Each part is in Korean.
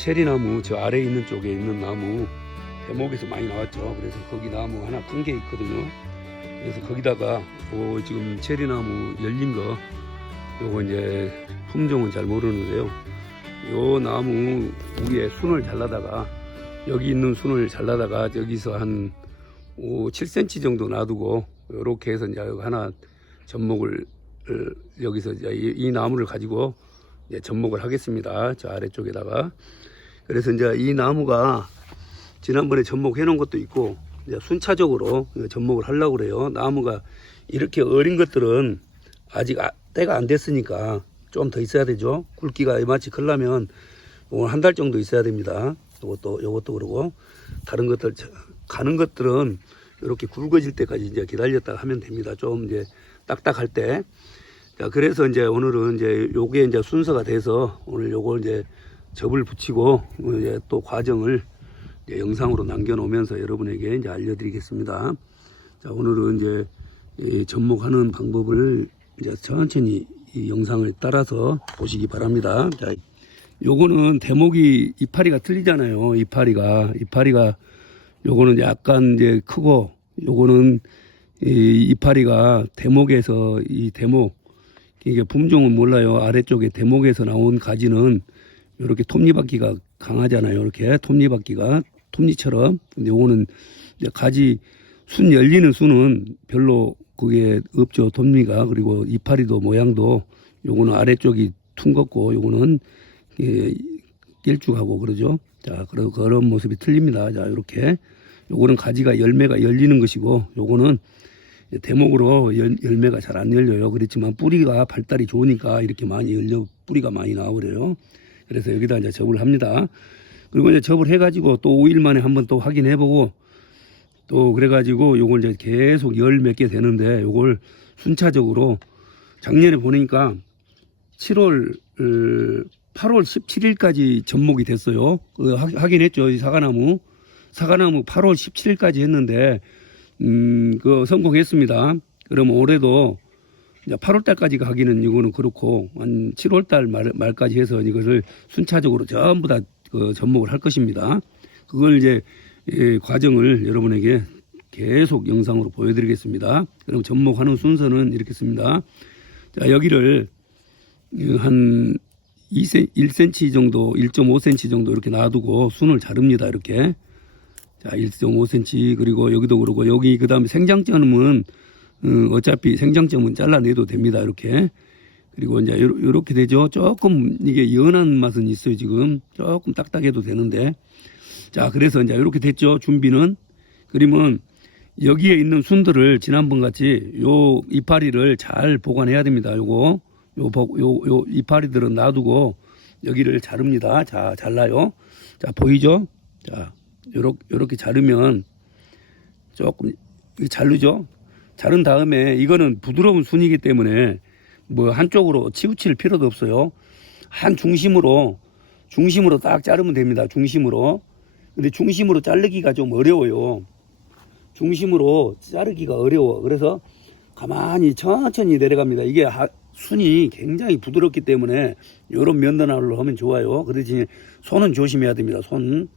체리나무 저 아래에 있는 쪽에 있는 나무 대목에서 많이 나왔죠. 그래서 거기 나무 하나 큰 게 있거든요. 그래서 거기다가 지금 체리나무 열린 거 요거 이제 품종은 잘 모르는데요. 요 나무 위에 순을 잘라다가 여기 있는 순을 잘라다가 여기서 한 7cm 정도 놔두고 요렇게 해서 이제 하나 접목을 여기서 이제 이 나무를 가지고 이제 접목을 하겠습니다. 저 아래쪽에다가. 그래서 이제 이 나무가 지난번에 접목해 놓은 것도 있고 이제 순차적으로 접목을 하려고 그래요. 나무가 이렇게 어린 것들은 아직 때가 안 됐으니까 좀 더 있어야 되죠. 굵기가 이마치 크려면 한 달 정도 있어야 됩니다. 요것도 그러고 다른 것들 가는 것들은 이렇게 굵어질 때까지 이제 기다렸다 하면 됩니다. 좀 이제 딱딱할 때. 자, 그래서 이제 오늘은 이제 요게 이제 순서가 돼서 오늘 요걸 이제 접을 붙이고 이제 또 과정을 이제 영상으로 남겨놓으면서 여러분에게 이제 알려드리겠습니다. 자, 오늘은 이제 이 접목하는 방법을 이제 천천히 이 영상을 따라서 보시기 바랍니다. 자, 요거는 대목이 이파리가 틀리잖아요. 이파리가 요거는 약간 이제 크고 요거는 이 이파리가 대목에서 이 대목 이게 품종은 몰라요. 아래쪽에 대목에서 나온 가지는 이렇게 톱니바퀴가 강하잖아요. 이렇게 톱니바퀴가 톱니처럼. 근데 요거는 이제 가지 순 열리는 순은 별로 그게 없죠. 톱니가. 그리고 이파리도 모양도 요거는 아래쪽이 퉁겁고 요거는 길쭉하고 그러죠. 자, 그런 모습이 틀립니다. 자, 이렇게 요거는 가지가 열매가 열리는 것이고 요거는 대목으로 열매가 잘 안 열려요. 그렇지만 뿌리가 발달이 좋으니까 이렇게 많이 뿌리가 많이 나와버려요. 그래서 여기다 이제 접을 합니다. 그리고 이제 접을 해가지고 또 5일 만에 한번 또 확인해보고 또 그래가지고 요걸 이제 계속 열 몇 개 되는데 요걸 순차적으로 작년에 보니까 8월 17일까지 접목이 됐어요. 확인했죠. 이 사과나무 8월 17일까지 했는데 그 성공했습니다. 그럼 올해도 이제 8월 달까지 가기는 이거는 그렇고 한 7월 달 말까지 해서 이것을 순차적으로 전부 다 그 접목을 할 것입니다. 그걸 이제 과정을 여러분에게 계속 영상으로 보여드리겠습니다. 그럼 접목하는 순서는 이렇겠습니다. 자, 여기를 한 1cm 정도, 1.5cm 정도 이렇게 놔두고 순을 자릅니다. 이렇게. 자, 1.5cm. 그리고 여기도 그러고, 여기 그 다음에 생장점은, 어차피 생장점은 잘라내도 됩니다. 이렇게. 그리고 이제 요렇게 되죠. 조금 이게 연한 맛은 있어요. 지금. 조금 딱딱해도 되는데. 자, 그래서 이제 이렇게 됐죠. 준비는. 그러면 여기에 있는 순들을 지난번 같이 요 이파리를 잘 보관해야 됩니다. 요 이파리들은 놔두고 여기를 자릅니다. 자, 잘라요. 자, 보이죠? 자, 요렇게 자르면 조금 자르죠? 자른 다음에 이거는 부드러운 순이기 때문에 뭐 한쪽으로 치우칠 필요도 없어요. 한 중심으로 딱 자르면 됩니다. 중심으로. 근데 중심으로 자르기가 좀 어려워요. 중심으로 자르기가 어려워. 그래서 가만히 천천히 내려갑니다. 이게 순이 굉장히 부드럽기 때문에 이런 면도날로 하면 좋아요. 그렇지 손은 조심해야 됩니다. 손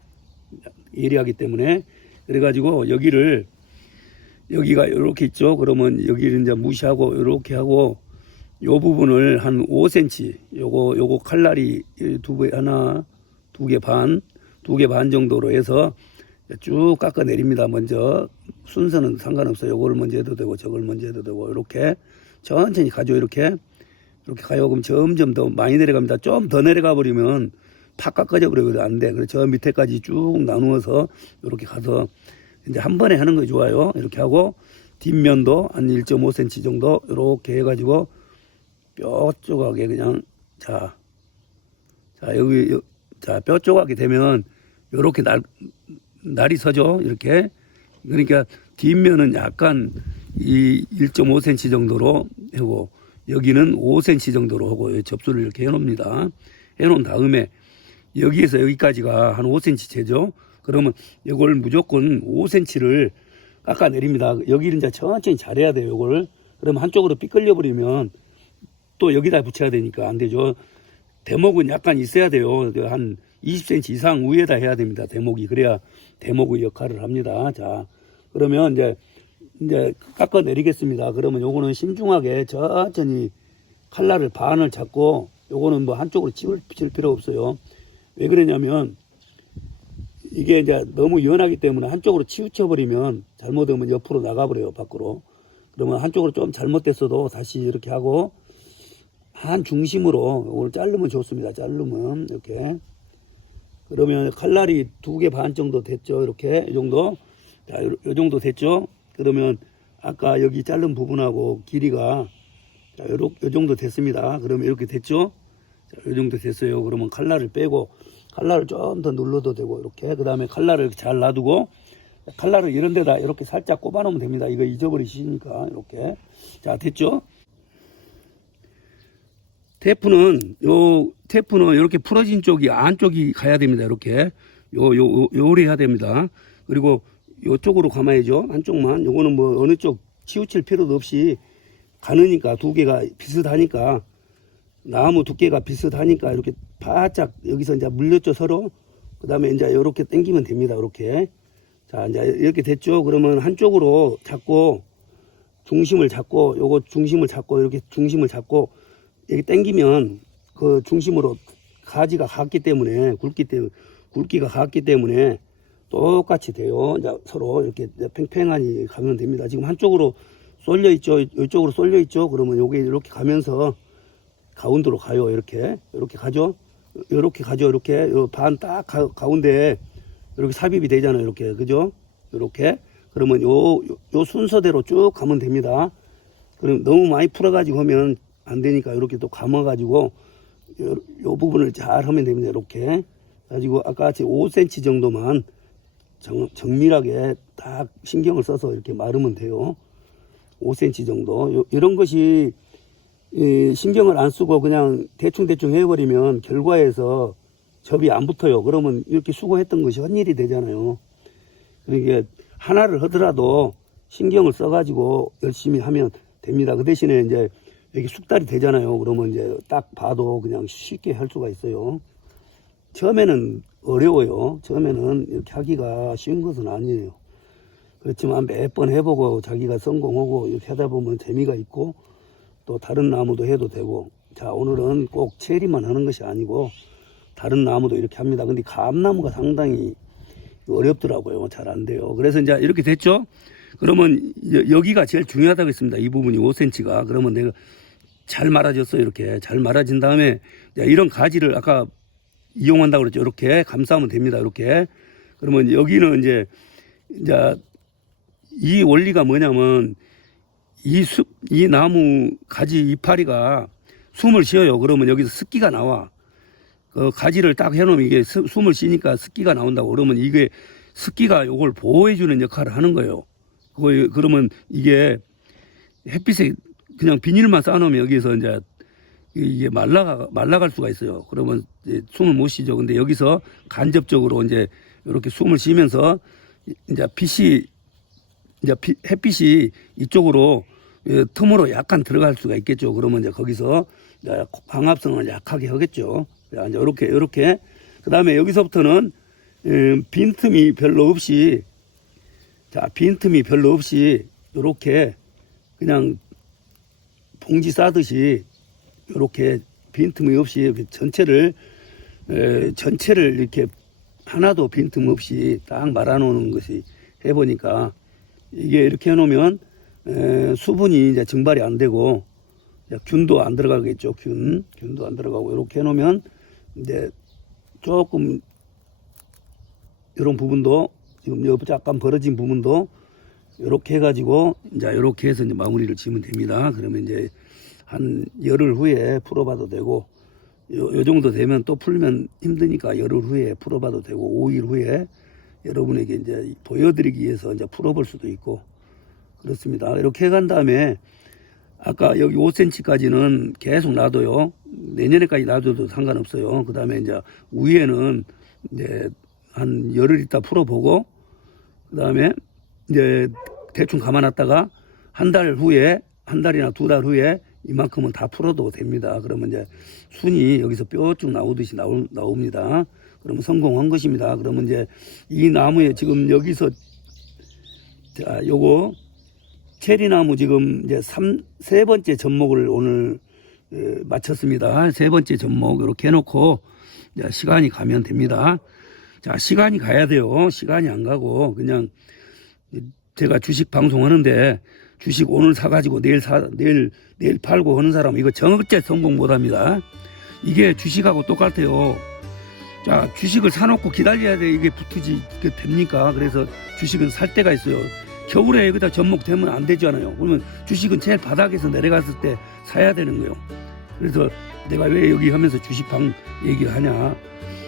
예리하기 때문에. 그래가지고 여기가 이렇게 있죠. 그러면 여기를 이제 무시하고 이렇게 하고 요 부분을 한 5cm 요거 칼날이 두 개 반 정도로 해서 쭉 깎아 내립니다. 먼저 순서는 상관없어요. 요거를 먼저 해도 되고 저걸 먼저 해도 되고 이렇게 천천히 가죠. 이렇게 가요. 그럼 점점 더 많이 내려갑니다. 좀 더 내려가 버리면 팍 깎아져 버리거든요. 안 돼. 그래서 저 밑에까지 쭉 나누어서 이렇게 가서 이제 한 번에 하는 거 좋아요. 이렇게 하고 뒷면도 한 1.5cm 정도 이렇게 해가지고 뼈 조각에 그냥 자 여기 뼈 조각이 되면 이렇게 날이 서죠. 이렇게. 그러니까 뒷면은 약간 이 1.5cm 정도로 하고 여기는 5cm 정도로 하고 접수를 이렇게 해놓습니다. 해놓은 다음에 여기에서 여기까지가 한 5cm 재죠. 그러면 이걸 무조건 5cm를 깎아 내립니다. 여기를 이제 천천히 잘해야 돼요. 이걸. 그러면 한쪽으로 삐끌려 버리면 또 여기다 붙여야 되니까 안 되죠. 대목은 약간 있어야 돼요. 한 20cm 이상 위에다 해야 됩니다. 대목이. 그래야 대목의 역할을 합니다. 자, 그러면 이제 깎아 내리겠습니다. 그러면 요거는 신중하게 천천히 칼날을 반을 잡고, 요거는 뭐 한쪽으로 치울 필요 없어요. 왜 그러냐면 이게 이제 너무 연하기 때문에 한쪽으로 치우쳐버리면 잘못하면 옆으로 나가버려요, 밖으로. 그러면 한쪽으로 좀 잘못됐어도 다시 이렇게 하고 한 중심으로 이걸 자르면 좋습니다. 자르면 이렇게. 그러면 칼날이 2개 반 정도 됐죠. 이렇게 이 정도. 자, 이 정도 됐죠. 그러면 아까 여기 자른 부분하고 길이가 자, 요 정도 됐습니다. 그러면 이렇게 됐죠. 자, 요 정도 됐어요. 그러면 칼날을 빼고 칼날을 좀 더 눌러도 되고 이렇게. 그 다음에 칼날을 잘 놔두고 칼날을 이런 데다 이렇게 살짝 꼽아 놓으면 됩니다. 이거 잊어버리시니까 이렇게. 자, 됐죠. 테이프는 이렇게 풀어진 쪽이 안쪽이 가야 됩니다. 이렇게 요리 해야 됩니다. 그리고 요쪽으로 감아야죠. 한쪽만. 요거는 뭐 어느 쪽 치우칠 필요도 없이 가느니까 2개가 비슷하니까, 나무 두께가 비슷하니까 이렇게 바짝 여기서 이제 물렸죠, 서로. 그 다음에 이제 이렇게 당기면 됩니다. 이렇게. 자, 이제 이렇게 됐죠. 그러면 한쪽으로 잡고 중심을 잡고, 요거 중심을 잡고, 이렇게 중심을 잡고 이렇게 당기면 그 중심으로 가지가 갔기 때문에, 굵기가 갔기 때문에 똑같이 돼요. 이제 서로 이렇게 팽팽하니 가면 됩니다. 지금 한쪽으로 쏠려 있죠. 이쪽으로 쏠려 있죠. 그러면 요게 이렇게 가면서 가운데로 가요. 이렇게 가죠. 이렇게 가죠. 이렇게 반 딱 가운데 이렇게 삽입이 되잖아요. 이렇게, 그죠? 이렇게. 그러면 요 순서대로 쭉 가면 됩니다. 그럼 너무 많이 풀어가지고 하면 안 되니까 이렇게 또 감아가지고 요 부분을 잘 하면 됩니다. 이렇게. 가지고 아까 같이 5cm 정도만 정밀하게 딱 신경을 써서 이렇게 마르면 돼요. 5cm 정도. 이런 것이 신경을 안 쓰고 그냥 대충 해버리면 결과에서 접이 안 붙어요. 그러면 이렇게 수고했던 것이 헛일이 되잖아요. 그러니까 하나를 하더라도 신경을 써가지고 열심히 하면 됩니다. 그 대신에 이제 여기 숙달이 되잖아요. 그러면 이제 딱 봐도 그냥 쉽게 할 수가 있어요. 처음에는 어려워요. 처음에는 이렇게 하기가 쉬운 것은 아니에요. 그렇지만 몇 번 해보고 자기가 성공하고 이렇게 하다 보면 재미가 있고, 또 다른 나무도 해도 되고. 자, 오늘은 꼭 체리만 하는 것이 아니고 다른 나무도 이렇게 합니다. 근데 감나무가 상당히 어렵더라고요. 잘 안 돼요. 그래서 이제 이렇게 됐죠. 그러면 여기가 제일 중요하다고 했습니다. 이 부분이 5cm가. 그러면 내가 잘 말아졌어요. 이렇게 잘 말아진 다음에 이런 가지를 아까 이용한다고 그랬죠. 이렇게 감싸면 됩니다. 이렇게. 그러면 여기는 이제 이 원리가 뭐냐면 이 나무 가지 이파리가 숨을 쉬어요. 그러면 여기서 습기가 나와. 그 가지를 딱 해놓으면 이게 숨을 쉬니까 습기가 나온다고. 그러면 이게 습기가 요걸 보호해주는 역할을 하는 거예요. 그러면 이게 햇빛에 그냥 비닐만 쌓아놓으면 여기서 이제 이게 말라갈 수가 있어요. 그러면 이제 숨을 못 쉬죠. 근데 여기서 간접적으로 이제 이렇게 숨을 쉬면서 이제 햇빛이 이쪽으로 틈으로 약간 들어갈 수가 있겠죠. 그러면 이제 거기서 이제 광합성을 약하게 하겠죠. 이제 이렇게. 그 다음에 여기서부터는 빈틈이 별로 없이, 이렇게 그냥 봉지 싸듯이 이렇게 빈틈이 없이 전체를 이렇게 하나도 빈틈 없이 딱 말아놓는 것이 해보니까 이게 이렇게 해놓으면 수분이 이제 증발이 안 되고 균도 안 들어가겠죠. 균도 안 들어가고 이렇게 해놓으면 이제 조금 이런 부분도 지금 약간 벌어진 부분도 이렇게 해가지고 이제 이렇게 해서 이제 마무리를 지으면 됩니다. 그러면 이제 한 열흘 후에 풀어봐도 되고, 요 정도 되면 또 풀면 힘드니까 열흘 후에 풀어봐도 되고, 5일 후에 여러분에게 이제 보여드리기 위해서 이제 풀어볼 수도 있고, 그렇습니다. 이렇게 해간 다음에 아까 여기 5cm까지는 계속 놔둬요. 내년에까지 놔둬도 상관없어요. 그 다음에 이제 위에는 이제 한 열흘 있다 풀어보고, 그 다음에 이제 대충 감아놨다가 한 달이나 2달 후에 이만큼은 다 풀어도 됩니다. 그러면 이제 순이 여기서 뼈 쭉 나오듯이 나옵니다. 그러면 성공한 것입니다. 그러면 이제 이 나무에 지금 여기서 자, 요거 체리나무 지금 이제 세 번째 접목을 오늘 마쳤습니다. 세 번째 접목 이렇게 해놓고 이제 시간이 가면 됩니다. 자, 시간이 가야 돼요. 시간이 안 가고 그냥 제가 주식 방송하는데 주식 오늘 사가지고 내일 팔고 하는 사람은 이거 절대 성공 못합니다. 이게 주식하고 똑같아요. 자, 주식을 사놓고 기다려야 돼. 이게 붙으지 이게 됩니까? 그래서 주식은 살 때가 있어요. 겨울에 여기다 접목되면 안 되잖아요. 그러면 주식은 제일 바닥에서 내려갔을 때 사야 되는 거예요. 그래서 내가 왜 여기 하면서 주식방 얘기를 하냐.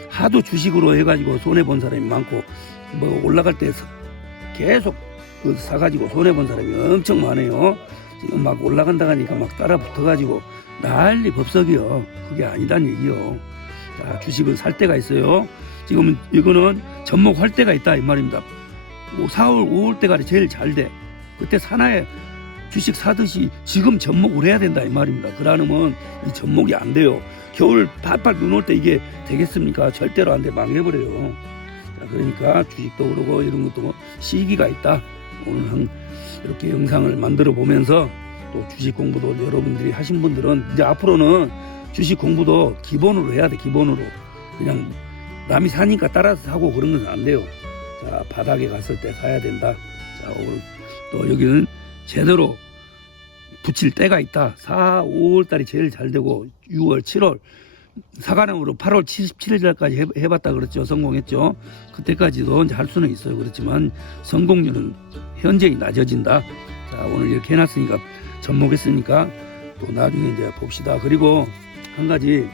하도 주식으로 해가지고 손해본 사람이 많고 뭐 올라갈 때 계속 사가지고 손해본 사람이 엄청 많아요. 지금 막 올라간다 하니까 막 따라 붙어가지고 난리 법석이요. 그게 아니란 얘기요. 자, 주식은 살 때가 있어요. 지금 이거는 접목할 때가 있다 이 말입니다. 4월 5월 때가 제일 잘 돼. 그때 사나에 주식 사듯이 지금 접목을 해야 된다 이 말입니다. 그러면 이 접목이 안 돼요. 겨울 팔팔 눈 올 때 이게 되겠습니까? 절대로 안 돼. 망해버려요. 자, 그러니까 주식도 그러고 이런 것도 시기가 있다. 오늘 이렇게 영상을 만들어 보면서 또 주식 공부도 여러분들이 하신 분들은 이제 앞으로는 주식 공부도 기본으로 해야 돼. 기본으로. 그냥 남이 사니까 따라서 사고 그런 건 안 돼요. 자, 바닥에 갔을 때 사야 된다. 자, 오늘 또 여기는 제대로 붙일 때가 있다. 4, 5월 달이 제일 잘 되고 6월, 7월 사과나무로 8월 17일 날까지 해봤다 그랬죠. 성공했죠. 그때까지도 이제 할 수는 있어요. 그렇지만 성공률은 현저히 낮아진다. 자, 오늘 이렇게 해놨으니까 접목했으니까 또 나중에 이제 봅시다. 그리고 한 가지,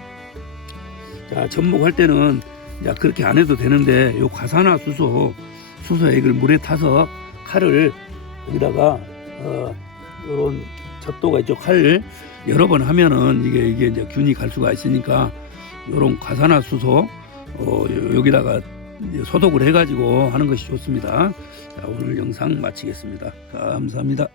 자, 접목할 때는 이제 그렇게 안 해도 되는데 요 과산화 수소액을 물에 타서 칼을 여기다가 요런 젖도가 있죠. 칼 여러 번 하면은 이게 이제 균이 갈 수가 있으니까 요런 과산화 수소 여기다가 소독을 해가지고 하는 것이 좋습니다. 자, 오늘 영상 마치겠습니다. 감사합니다.